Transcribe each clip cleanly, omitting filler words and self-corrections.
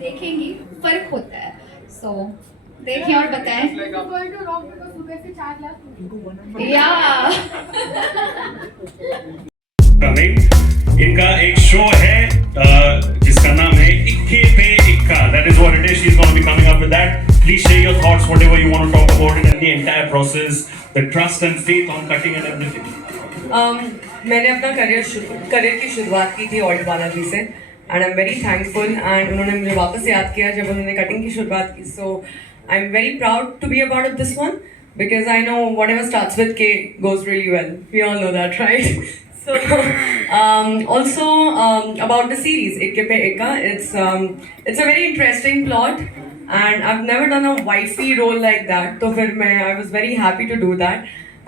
देखेंगी, फर्क होता है। सो देखिए और बताएं। या इनका एक शो है जिसका नाम है इक्के पे इक्का. That is what it is. She's going to be coming up with that. Please share your thoughts, whatever you want to talk about it, and the entire process, the trust and faith on cutting and everything. मैंने अपना career की शुरुआत की थी alt Balaji से and I am very thankful and उन्होंने मुझे वापस याद किया जब उन्होंने कटिंग की शुरुआत की. So I am very proud to be a part of this one because I know whatever starts with K goes really well. We all know that, right? So, also about the series Ikke Pe Eka, it's a very interesting plot, and I've never done a wifey role like that. तो फिर I was very happy to do that.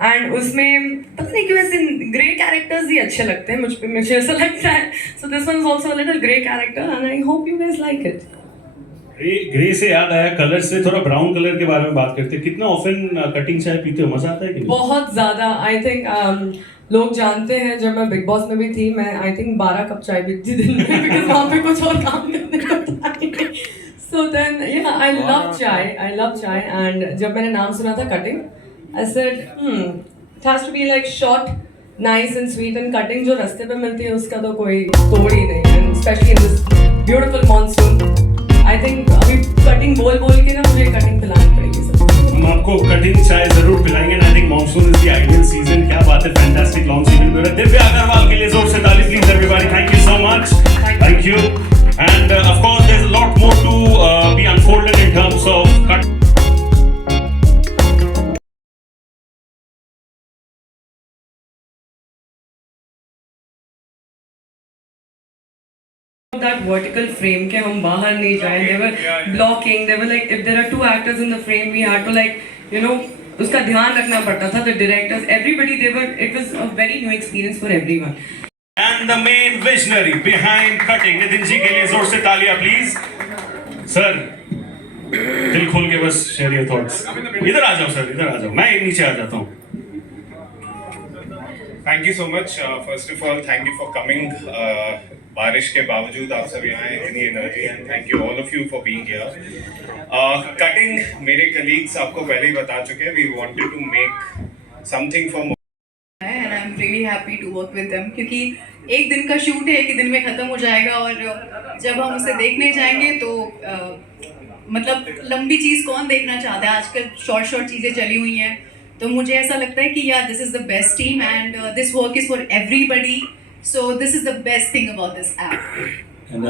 And उसमें पता नहीं क्यों ऐसे grey characters ही अच्छे लगते हैं मुझे ऐसा लगता है. So this one is also a little grey character, and I hope you guys like it. Grey से याद आया, कलर से थोड़ा ब्राउन कलर के बारे में बात करते हैं. कितना ऑफन कटिंग चाय पीते हो, मजा आता है कि नहीं? बहुत ज़्यादा. आई थिंक लोग जानते हैं जब मैं बिग बॉस में भी थी, मैं आई थिंक 12 कप चाय पीती दिन में बिकॉज वहाँ पे कुछ और काम करने को था. सो देन या आई लव चाय एंड जब मैंने नाम सुना था cutting, I said it has to be like short, nice and sweet, and cutting जो रास्ते पे मिलती है उसका तो कोई तोड़ ही नहीं. And specially in this beautiful monsoon I think अभी कटिंग बोल के ना मुझे कटिंग पिलानी पड़ेगी सब. हम आपको कटिंग चाय जरूर पिलाएंगे. I think monsoon is the ideal season. क्या बात है, फैंटास्टिक लॉन्ग सीजन में दिव्या अग्रवाल के लिए जोर से ताली please everybody. Thank you so much. Thank you. And of course there is a lot more to be unfolded in terms of cut. That vertical frame के हम बाहर नहीं जाएं. They were blocking. They were like if there are two actors in the frame, we had to like उसका ध्यान रखना पड़ता था. The directors, everybody, it was a very new experience for everyone. And the main visionary behind cutting, Nitin ji के लिए जोर से तालियां प्लीज. सर दिल खोल के बस शेयर योर थॉट्स. इधर आ जाओ सर, इधर आ जाओ, मैं नीचे आ जाता हूँ. Thank you so much. First of all thank you for coming. बारिश के बावजूद आप सब यहाँ हैं, इतनी energy, and thank you all of you for being here. Cutting मेरे कलीग्स आपको पहले ही बता चुके हैं. We wanted to make something for and I'm really happy to work with them क्योंकि एक दिन का शूट है, एक ही दिन में ख़त्म हो जाएगा और जब हम उसे देखने जाएंगे तो मतलब लंबी चीज़ कौन देखना चाहता है. आजकल शॉर्ट चीज़ें चली हुई हैं, तो मुझे ऐसा लगता है कि this is the best team and this work is for everybody. So this is the best thing about this app. And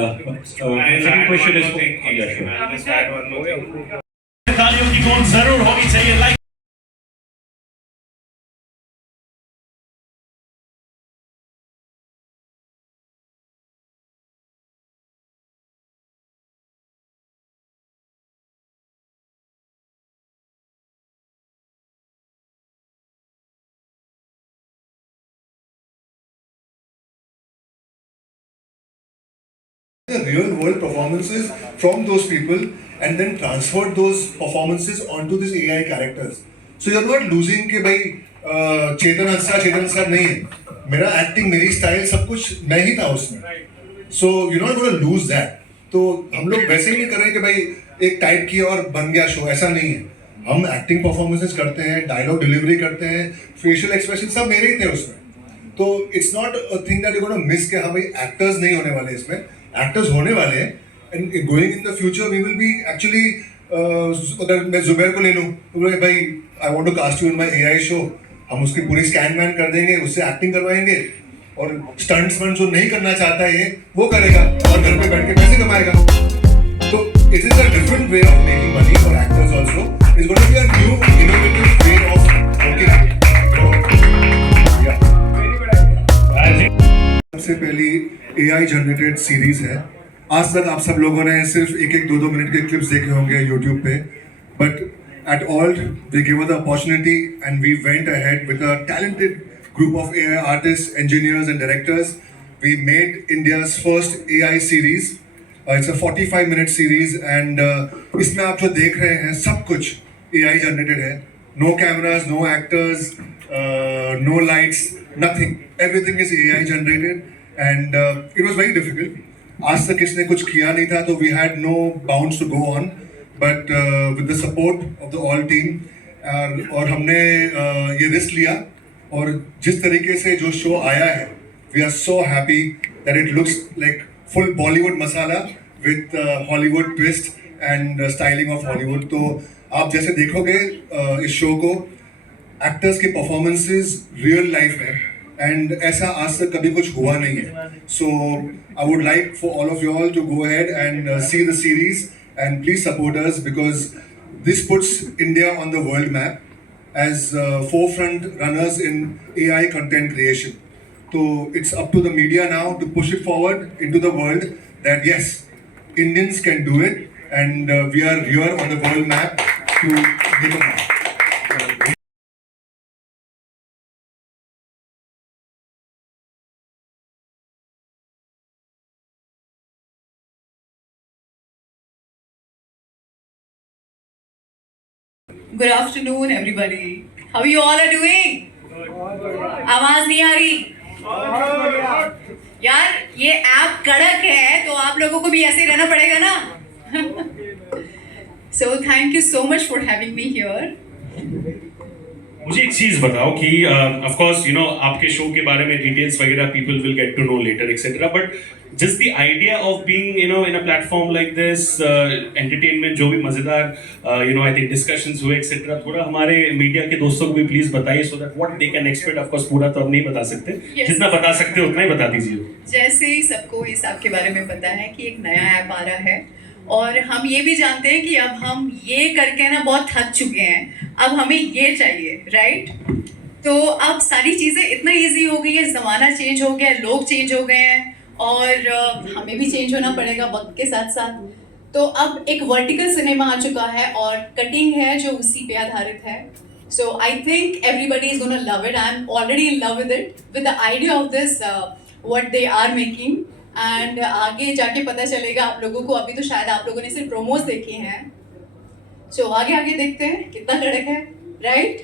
second question is for yeah, sure. तालियों की गूंज जरूर होनी चाहिए. Like the real world performances from those people and then transferred those performances onto these AI characters. So you're not losing कि भाई चेतन हंसा नहीं है. मेरा एक्टिंग, मेरी स्टाइल, सब कुछ मैं ही था उसमें. So you're not going to lose that. तो हम लोग वैसे ही नहीं कर रहे कि भाई एक टाइप किया और बन गया शो, ऐसा नहीं है. हम एक्टिंग परफॉर्मेंसेस करते हैं, डायलॉग डिलीवरी करते हैं, फेशियल एक्सप्रेशन सब मेरे ही थे उसमें. तो it's not a thing that you gonna miss कि हाँ भाई एक्टर्स नहीं होने वाले इसमें. एक्टर्स होने वाले हैं and going in the future we will be actually. अगर मैं जुबैर को ले लूँ तो बोले भाई I want to cast you in my AI show, हम उसकी पूरी स्कैन वैन कर देंगे, उससे एक्टिंग करवाएंगे और स्टंट्स जो नहीं करना चाहता है ये वो करेगा और घर पे बैठ के पैसे कमाएगा. तो it is a different way of making money for actors also. It's going to be a new innovative way of working. सबसे पहली AI जनरेटेड सीरीज है. आज तक आप सब लोगों ने सिर्फ एक 2 मिनट के क्लिप्स देखे होंगे यूट्यूब पे, but at all they give us the opportunity and we went ahead with a talented group of AI artists, engineers and directors. We made India's first AI series. It's a 45-minute series and इसमें आप जो देख रहे हैं सब कुछ AI generated है. No cameras, no actors, no lights, nothing. Everything is AI generated and it was very difficult. आज तक किसने कुछ किया नहीं था, तो we had no bounds to go on, but with the support of the all team और हमने ये रिस्क लिया, और जिस तरीके से जो शो आया है, we are so happy that it looks like full Bollywood masala with Hollywood twist and styling of Hollywood. तो आप जैसे देखोगे इस शो को, एक्टर्स के परफॉर्मेंसेस रियल लाइफ है, एंड ऐसा आज तक कभी कुछ हुआ नहीं है। So I would like for all of you all to go ahead and see the series and please support us, because this puts India on the world map as forefront runners in AI content creation. So it's up to the media now to push it forward into the world that yes, Indians can do it, and we are here on the world map to make a mark. Good afternoon, everybody. How you all are doing? आवाज नहीं आ रही यार, ये app कड़क है तो आप लोगों को भी ऐसे रहना पड़ेगा ना। So thank you so much for having me here. मुझे एक चीज बताओ कि ऑफ कोर्स यू नो आपके शो के बारे में डिटेल्स वगैरह people will get to know later etcetera, but just the idea of being you know in a platform like this entertainment, जो भी मजेदार you know I think discussions हुए etcetera, थोड़ा हमारे मीडिया के दोस्तों को भी प्लीज बताइए, so that what they can expect. Of course पूरा तो अब नहीं बता सकते, जितना बता सकते हो उतना ही बता दीजिए। जैसे ही सबको इस ऐप के बारे में पता है कि एक नया ऐप आ रहा है, और हम ये भी जानते हैं कि अब हम ये करके ना बहुत थक चुके हैं, अब हमें ये चाहिए, राइट? तो अब सारी चीज़ें इतना इजी हो गई है, ज़माना चेंज हो गया है, लोग चेंज हो गए हैं, और हमें भी चेंज होना पड़ेगा वक्त के साथ साथ। तो अब एक वर्टिकल सिनेमा आ चुका है और कटिंग है जो उसी पे आधारित है। So I think everybody is gonna love it. I am already in love with it, with the idea of this what they are making, and आगे जाके पता चलेगा आप लोगों को। अभी तो शायद आप लोगों ने सिर्फ प्रोमोज देखे हैं, सो आगे आगे देखते हैं कितना कड़क है, right?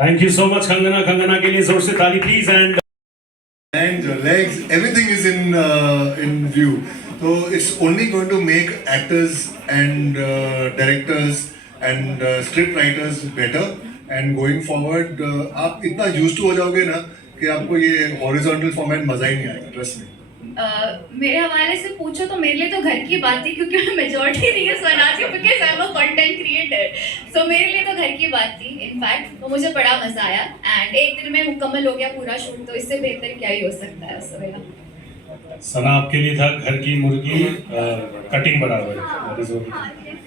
Thank you so much Kangana. Kangana के लिए जोर से ताली please. And your legs, everything is in view. So it's only going to make actors and directors and script writers better. And going forward, आप इतना used to हो जाओगे ना कि आपको ये horizontal format मजा ही नहीं आएगा, trust me. मेरे हवाले से पूछो तो मेरे लिए तो घर की बात थी, क्योंकि मैं मेजॉरिटी रील्स बनाती हूँ, because I am a content creator. So मेरे लिए तो घर की बात थी। इनफैक्ट तो मुझे बड़ा मजा आया, एंड एक दिन में मुकम्मल हो गया पूरा शूट, तो इससे बेहतर क्या ही हो सकता है। सना आपके लिए था घर की मुर्गी कटिंग बराबर,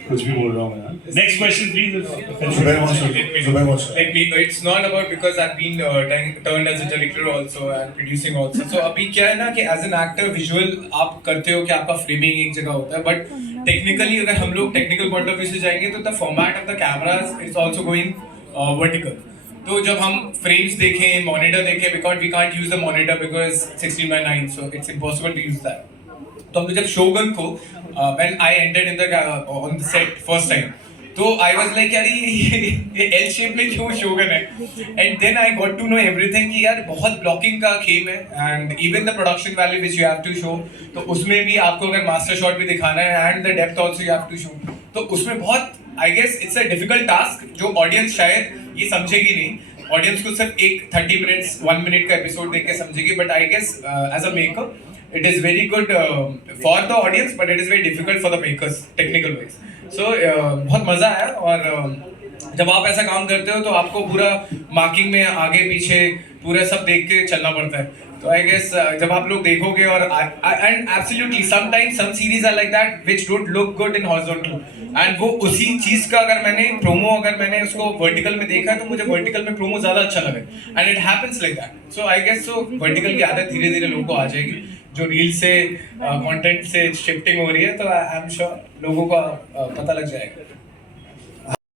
कुछ भी बोल रहा हूँ मैं। Next question please. It's not about, because I've been turned as a director also and producing also. So अभी क्या है ना कि as an actor visual आप करते हो कि आपका framing एक जगह होता है, but technically अगर हम लोग technical point of view से जाएंगे तो the format of the cameras is also going vertical. तो जब हम frames देखें, monitor देखें, because we can't use the monitor because 16:9, so it's impossible to use that. तो हम जब शोगन को when I entered in the on the set first time, तो I was like यार ये L shape में क्यों शोगन है, and then I got to know everything कि यार बहुत blocking का खेम है, and even the production value which you have to show, तो उसमें भी आपको अगर master shot भी दिखाना है and the depth also you have to show, तो उसमें बहुत I guess it's a difficult task जो audience शायद ये समझेगी नहीं। ऑडियंस को सिर्फ एक 30 मिनट्स 1 मिनट का एपिसोड देख के समझेगी, but I guess as a maker it is very good for the audience, but it is very difficult for the makers technical wise. So बहुत मजा आया, और जब आप ऐसा काम करते हो तो आपको पूरा मार्किंग में आगे पीछे पूरा सब देख के चलना पड़ता है। तो आई गेस जब आप लोग देखोगे, और and absolutely sometimes some series are like that which don't look good in horizontal, and वो उसी चीज का अगर मैंने उसको वर्टिकल में देखा तो मुझे वर्टिकल में प्रोमो ज्यादा अच्छा लगे, and it happens like that. So I guess so vertical की आदत धीरे धीरे लोगों को आ जाएगी, जो रील से कंटेंट से शिफ्टिंग हो रही है, तो आई एम श्योर लोगों को पता लग जाएगा।